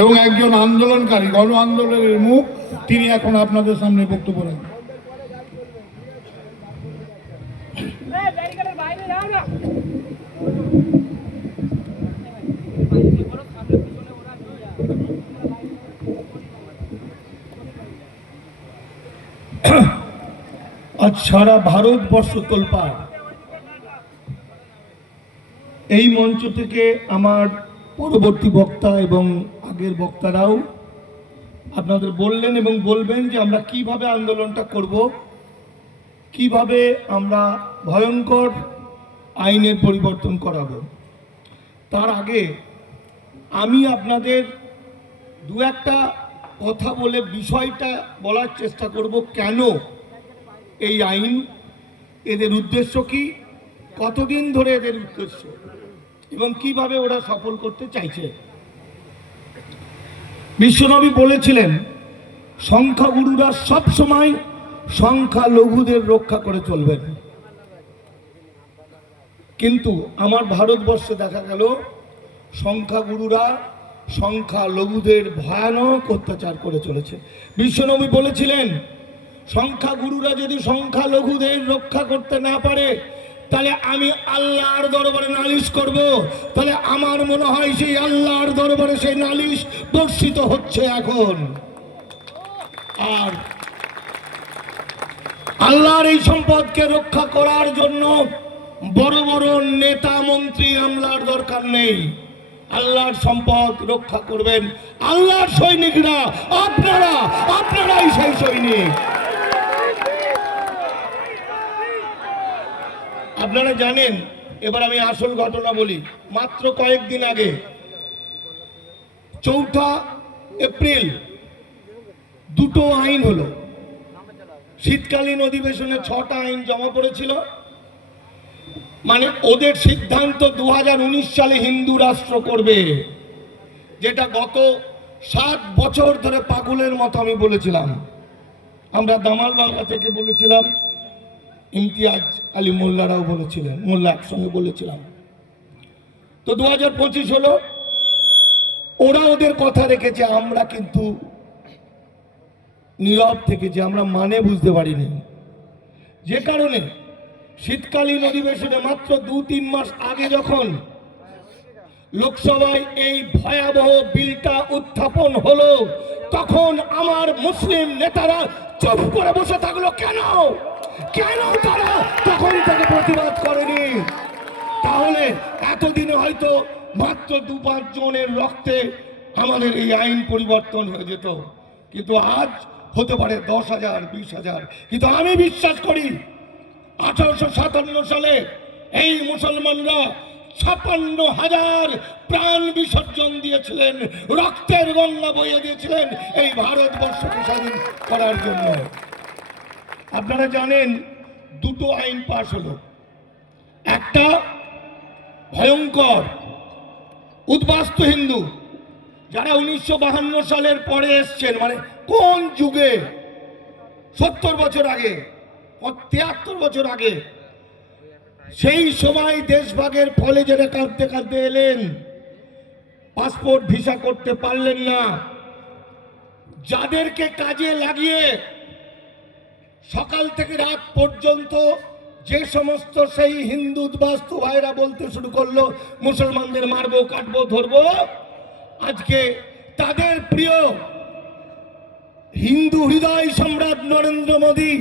এবং একজন আন্দোলনকারী, গণ আন্দোলনের মুখ, তিনি এখন আপনাদের সামনে বক্তব্য রাখবেন। আজ সারা ভারতবর্ষ তোলপাড়। এই মঞ্চ থেকে আমার পরবর্তী বক্তা এবং আগের বক্তারাও আপনাদের বললেন এবং বলবেন যে আমরা কিভাবে আন্দোলনটা করব, কিভাবে আমরা ভয়ঙ্কর আইনের পরিবর্তন করাবো। তার আগে আমি আপনাদের দু একটা কথা বলে বিষয়টা বলার চেষ্টা করব, কেন এই আইন, এদের উদ্দেশ্য কি, কতদিন ধরে এদের উদ্দেশ্য এবং কিভাবে ওরা সফল করতে চাইছে। বিশ্বনবী বলেছিলেন সংখ্যাগুরুরা সব সময় সংখ্যালঘুদের রক্ষা করে চলবেন, কিন্তু আমার ভারতবর্ষে দেখা গেল সংখ্যাগুরুরা সংখ্যালঘুদের ভয়ানক অত্যাচার করে চলেছে। বিশ্বনবী বলেছিলেন সংখ্যাগুরুরা যদি সংখ্যালঘুদের রক্ষা করতে না পারে তাহলে আমি আল্লাহর দরবারে নালিশ করব। তাহলে আমার মনে হয় সেই আল্লাহর দরবারে সেই নালিশ বর্ষিত হচ্ছে এখন। আর আল্লাহর এই সম্পদকে রক্ষা করার জন্য বড় বড় নেতা মন্ত্রী আমলার দরকার নেই। আল্লাহর সম্পদ রক্ষা করবেন আল্লাহর সৈনিকরা, আপনারাই সেই সৈনিক। আপনারা জানেন, এবার আমি আসল ঘটনা বলি। মাত্র কয়েকদিন আগে 4 এপ্রিল দুটো আইন হলো। শীতকালীন অধিবেশনে 6টা আইন জমা পড়েছিল। মানে ওদের সিদ্ধান্ত 2019 সালে হিন্দু রাষ্ট্র করবে, যেটা গত 7 বছর ধরে পাগলের মতো আমি বলেছিলাম। আমরা দামাল বাংলা থেকে বলেছিলাম, ইমতিয়াজ আলী মোল্লারাও বলেছিলেন, মোল্লা একসঙ্গে বলেছিলাম। তো 2025 হলো, ওরা ওদের কথা রেখেছে, আমরা কিন্তু নীরব থেকেছি, আমরা মানে বুঝতে পারিনি। যে কারণে শীতকালীন অধিবেশনে মাত্র 2-3 মাস আগে যখন লোকসভায় এই ভয়াবহ বিলটা উত্থাপন হলো, তখন আমার মুসলিম নেতারা চুপ করে বসে থাকলো। কেন তারা তখন থেকে প্রতিবাদ করেনি? তাহলে এতদিনে হয়তো মাত্র 2-5 জনের রক্তে আমাদের এই আইন পরিবর্তন হয়ে যেত, কিন্তু আজ হতে পারে 10,000, 20,000। কিন্তু আমি বিশ্বাস করি 1857 সালে এই মুসলমানরা 56,000 প্রাণ বিসর্জন দিয়েছিলেন, রক্তের গঙ্গা বইয়ে দিয়েছিলেন এই ভারতবর্ষকে স্বাধীন করার জন্য। আপনারা জানেন দুটো আইন পাশ হলো। একটা ভয়ঙ্কর উদ্বাস্তু হিন্দু, যারা 1952 সালের পরে এসছেন, মানে কোন যুগে, 70 বছর আগে, 73 বছর আগে, সেই সময় দেশভাগের ফলে যারা কাঁদতে কাঁদতে এলেন, পাসপোর্ট ভিসা করতে পারলেন না, যাদেরকে কাজে লাগিয়ে সকাল থেকে রাত পর্যন্ত যে সমস্ত সেই হিন্দু উদ্বাস্তু ভাইরা বলতে শুরু করলো মুসলমানদের মারবো, কাটবো, ধরবো, আজকে তাদের প্রিয় হিন্দু হৃদয় সম্রাট নরেন্দ্র মোদী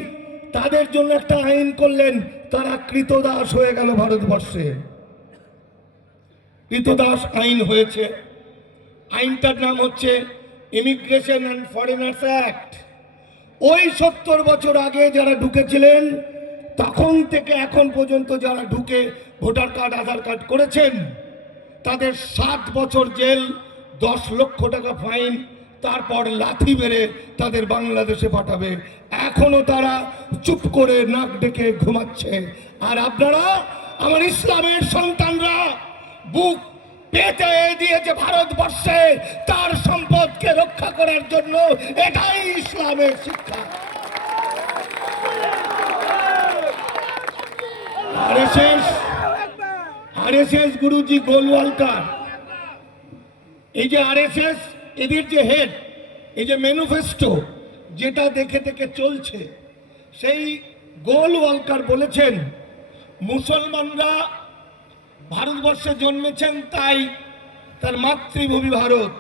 তাদের জন্য একটা আইন করলেন, তারা কৃতদাস হয়ে গেল ভারতবর্ষে। কৃতদাস আইন হয়েছে। আইনটার নাম হচ্ছে ইমিগ্রেশন অ্যান্ড ফরেনার্স অ্যাক্ট। ওই 70 বছর আগে যারা ঢুকেছিলেন, তখন থেকে এখন পর্যন্ত যারা ঢুকে ভোটার কার্ড, আধার কার্ড করেছেন, তাদের 7 বছর জেল, 10 লক্ষ টাকা ফাইন, তারপর লাথি মেরে তাদের বাংলাদেশে পাঠাবে। এখনো তারা চুপ করে নাক ডেকে ঘুমাচ্ছে। আর আপনারা, আমার ইসলামের সন্তানরা, বুক পেতে দিয়েছে ভারতবর্ষে তার সম্পদকে রক্ষা করার জন্য। এটাই ইসলামের শিক্ষা। আরএসএস গুরুজি গোলওয়ালকার, এই যে আরএসএস এদের যে হেড, এই যে ম্যানিফেস্টো যেটা দেখে দেখে চলছে, সেই গোলওয়ালকার বলেছেন মুসলমানরা ভারতবর্ষে জন্মেছেন তাই তার মাতৃভূমি ভারত,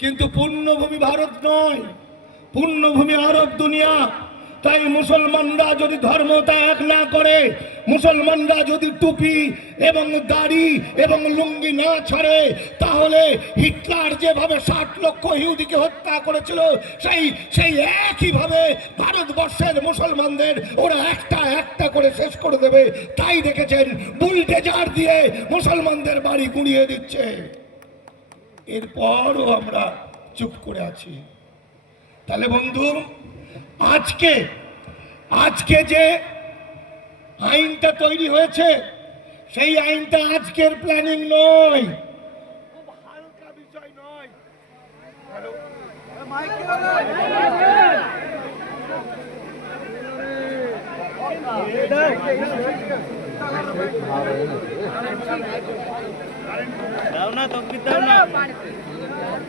কিন্তু পূর্ণভূমি ভারত নয়, পূর্ণভূমি আরব দুনিয়া। তাই মুসলমানরা যদি ধর্ম ত্যাগ না করে, মুসলমানরা যদি টুপি এবং দাড়ি এবং লুঙ্গি না ছাড়ে, তাহলে হিটলার যেভাবে 60 লক্ষ ইহুদিকে হত্যা করেছিল, সেই একইভাবে ভারতবর্ষের মুসলমানদের ওরা একটা একটা করে শেষ করে দেবে। তাই দেখেছেন বুলডেজার দিয়ে মুসলমানদের বাড়ি গুঁড়িয়ে দিচ্ছে। এরপরও আমরা চুপ করে আছি। তাহলে বন্ধু, আজকে যে আইনটা তৈরি হয়েছে, সেই আইনটা আজকের প্ল্যানিং নয়, খুব হালকা বিষয় নয়। দাও না তকবীর দাও না।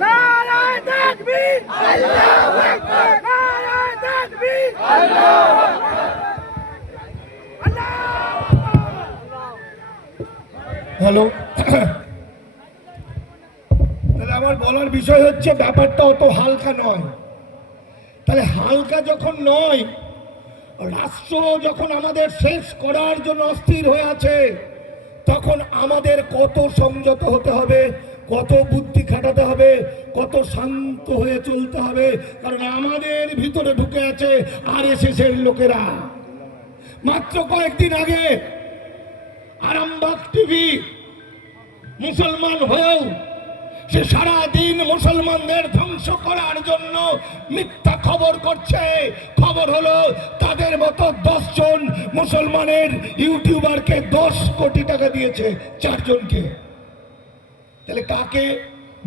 নারায়ে তাকবীর, আল্লাহু আকবার, নারায়ে তাকবীর, আল্লাহু আকবার, আল্লাহু আকবার। হ্যালো, তাহলে আমার বলার বিষয় হচ্ছে ব্যাপারটা অত হালকা নয়। তাহলে হালকা যখন নয়, রাষ্ট্র যখন আমাদের শেষ করার জন্য অস্থির হয়ে আছে, তখন আমাদের কত সংযত হতে হবে, কত বুদ্ধি খাটাতে হবে, কত শান্ত হয়ে চলতে হবে। কারণ আমাদের ভিতরে ঢুকে আছে RSS এর লোকেরা। মাত্র কয়েকদিন আগে আরামবাগ টিভি মুসলমান হয়েও সে সারাদিন মুসলমানদের ধ্বংস করার জন্য মিথ্যা খবর করছে। খবর হলো তাদের মতো 10 জন মুসলমানের ইউটিউবারকে 10 কোটি টাকা দিয়েছে, 4 জনকে। তাহলে কাকে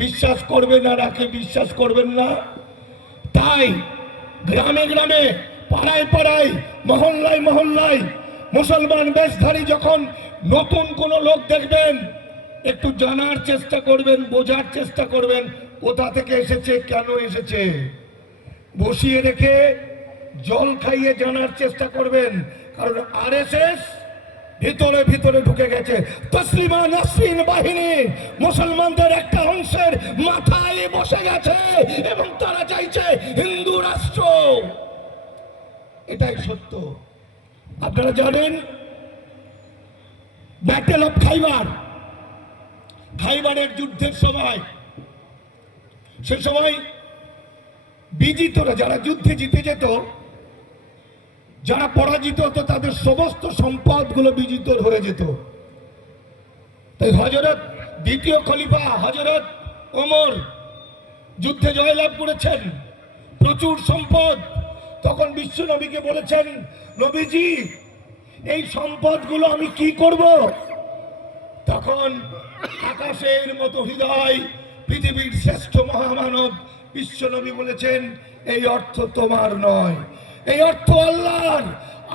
বিশ্বাস করবেন আর কাকে বিশ্বাস করবেন না? তাই গ্রামে গ্রামে, পাড়ায় পাড়ায়, মহল্লায় মহল্লায় মুসলমান বেশধারী যখন নতুন কোনো লোক দেখবেন, একটু জানার চেষ্টা করবেন, বোঝার চেষ্টা করবেন কোথা থেকে এসেছে, কেন এসেছে। বসিয়ে রেখে জল খাইয়ে জানার চেষ্টা করবেন। কারণ RSS ভিতরে ভিতরে ঢুকে গেছে। তসলিমা নাসরিন বাহিনী মুসলমানদের একটা অংশের মাথায় বসে গেছে এবং তারা চাইছে হিন্দু রাষ্ট্র। এটাই সত্য। আপনারা জানেন ব্যাটেল অফ খাইবারের যুদ্ধের সময়, সে সময় বিজিতরা যারা যুদ্ধে জিতে যেত, যারা পরাজিত হতো, তাদের সমস্ত সম্পদগুলো বিজিত হয়ে যেত। তাই হযরত দ্বিতীয় খলিফা হযরত ওমর যুদ্ধে জয়লাভ করেছেন, প্রচুর সম্পদ। তখন বিশ্ব নবীকে বলেছেন, নবীজি এই সম্পদগুলো আমি কি করব? তখন আকাশের মতো হৃদয়, পৃথিবীর শ্রেষ্ঠ মহামানব বিশ্ব নবী বলেছেন, এই অর্থ তোমার নয়, এই অর্থ আল্লাহর,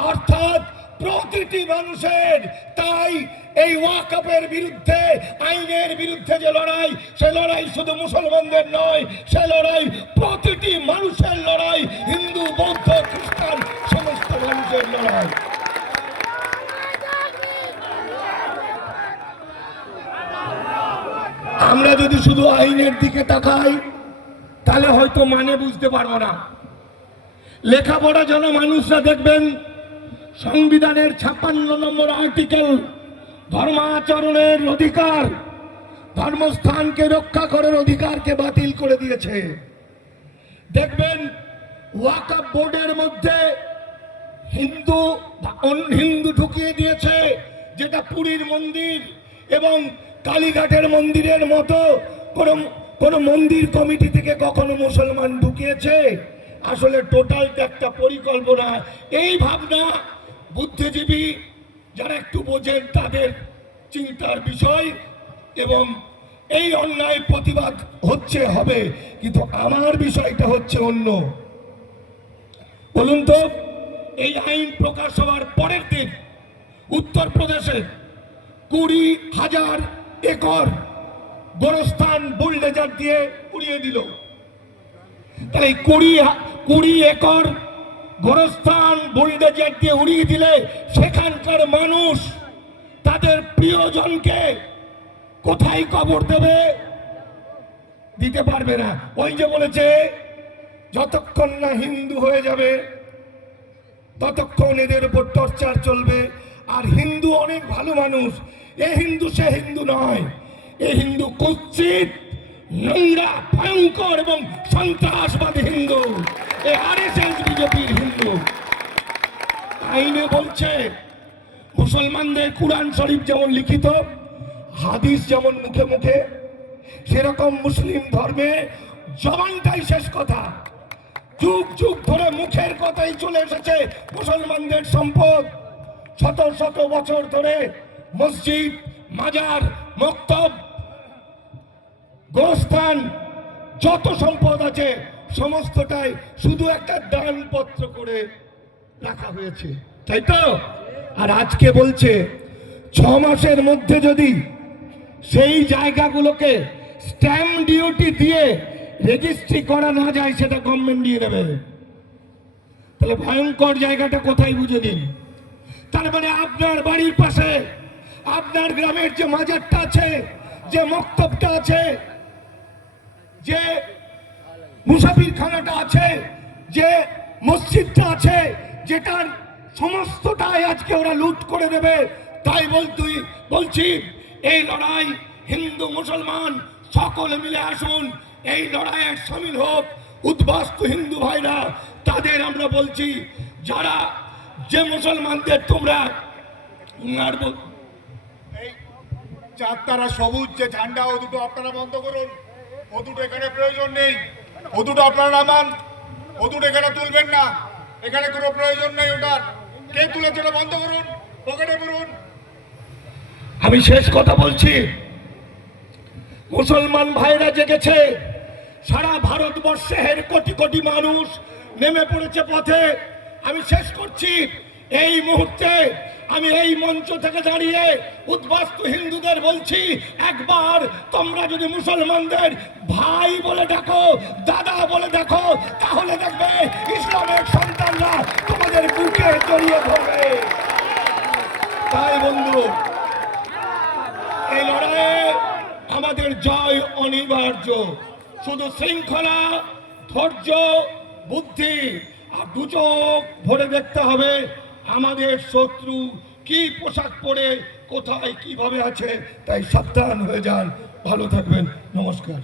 অর্থাৎ প্রতিটি মানুষের। তাই এই ওয়াকফের বিরুদ্ধে, আইনের বিরুদ্ধে যে লড়াই, সে লড়াই শুধু মুসলমানদের নয়, সে লড়াই প্রতিটি মানুষের লড়াই, হিন্দু, বৌদ্ধ, খ্রিস্টান সমস্ত মানুষের লড়াই। আমরা যদি শুধু আইনের দিকে তাকাই, তাহলে হয়তো মানে বুঝতে পারবো না। লেখাপড়া জানা মানুষরা দেখবেন সংবিধানের 56 নম্বর আর্টিকেল, ধর্মাচরণের অধিকার, ধর্মস্থানকে রক্ষা করার অধিকারকে বাতিল করে দিয়েছে। দেখবেন ওয়াকফ বোর্ডের মধ্যে হিন্দু ঢুকিয়ে দিয়েছে, যেটা পুরীর মন্দির এবং কালীঘাটের মন্দিরের মতো কোন মন্দির কমিটি থেকে কখনো মুসলমান ঢুকিয়েছে? আসলে টোটালটা একটা পরিকল্পনা। এই ভাবনা বুদ্ধিজীবী যারা একটু বোঝেন তাদের চিন্তার বিষয়, এবং এই অন্যায় প্রতিবাদ হচ্ছে, হবে। কিন্তু আমার বিষয়টা হচ্ছে অন্য। বলুন তো, এই আইন প্রকাশ হওয়ার পরের দিন উত্তরপ্রদেশে 20,000 একর গোরস্থান বুলডোজার দিয়ে উড়িয়ে দিল। তাহলে এই 20 একর গোরস্থান বুলডোজার দিয়ে উড়িয়ে দিলে সেখানকার মানুষ তাদের প্রিয়জনকে কোথায় কবর দেবে? দিতে পারবে না। ওই যে বলেছে যতক্ষণ না হিন্দু হয়ে যাবে ততক্ষণ এদের উপর টর্চার চলবে। আর হিন্দু অনেক ভালো মানুষ, এ হিন্দু সে হিন্দু নয়, এ হিন্দু কুৎসিত, নোংরা, ভয়ঙ্কর এবং সন্ত্রাসবাদী হিন্দু, এ আরএসএস বিজেপির হিন্দু। আইনে বলছে মুসলমানদের কুরআন শরীফ যেমন লিখিত, হাদিস যেমন মুখে মুখে, সেরকম মুসলিম ধর্মে জবানটাই শেষ কথা। যুগ যুগ ধরে মুখের কথাই চলে এসেছে মুসলমানদের সম্পদ। শত শত বছর ধরে মসজিদ, মাজার, মক্তব, গোরস্থান যত সম্পদ আছে সমস্তটাই শুধু একটা দানপত্র করে রাখা হয়েছে, তাই তো? আর আজকে বলছে 6 মাসের মধ্যে যদি সেই জায়গাগুলোকে স্ট্যাম্প ডিউটি দিয়ে রেজিস্ট্রি করা না যায় সেটা গভর্নমেন্ট দিয়ে দেবে। তাহলে ভয়ঙ্কর জায়গাটা কোথায় বুঝে দিন। তার মানে আপনার বাড়ির পাশে, আপনার গ্রামের যে মাজারটা আছে, যে মক্তবটা আছে, যে মুসাফিরখানাটা আছে, যে মসজিদটা আছে, যেটার সমস্তটাই আজকে ওরা লুট করে দেবে। তাই বলছি এই লড়াই হিন্দু মুসলমান সকলে মিলে আসুন, এই লড়াইয়ে শামিল হোক। উদ্বাস্তু হিন্দু ভাইরা, তাদের আমরা বলছি, যারা যে মুসলমানদের তোমরা এই চার তারা সবুজ যে ঝান্ডা, ও দুটো আপনারা বন্ধ করুন। ও দুটো এখানে প্রয়োজন নেই, ও দুটো আপনারা নামান, ও দুটো এখানে তুলবেন না, এখানে কোনো প্রয়োজন নেই ওটার। কে তুলেছে ওটা বন্ধ করুন, পকেটে পুরুন। আমি শেষ কথা বলছি, মুসলমান ভাইরা জেগেছে, সারা ভারতবর্ষের কোটি কোটি মানুষ নেমে পড়েছে পথে। আমি শেষ করছি, এই মুহূর্তে আমি এই মঞ্চ থেকে দাঁড়িয়ে উদ্বাস্তু হিন্দুদের বলছি, একবার তোমরা যদি মুসলমানদের ভাই বলে ডাকো, দাদা বলে দেখো, তাহলে দেখবে ইসলামের সন্তানরা তোমাদের বুকে জড়িয়ে ধরবে। তাই বন্ধু, এই লড়াইয়ে আমাদের জয় অনিবার্য। শুধু শৃঙ্খলা, ধৈর্য, বুদ্ধি আর দু চোখ ভরে দেখতে হবে আমাদের শত্রু কি পোশাক পরে কোথায় কিভাবে আছে। তাই সাবধান হয়ে যান, ভালো থাকবেন, নমস্কার।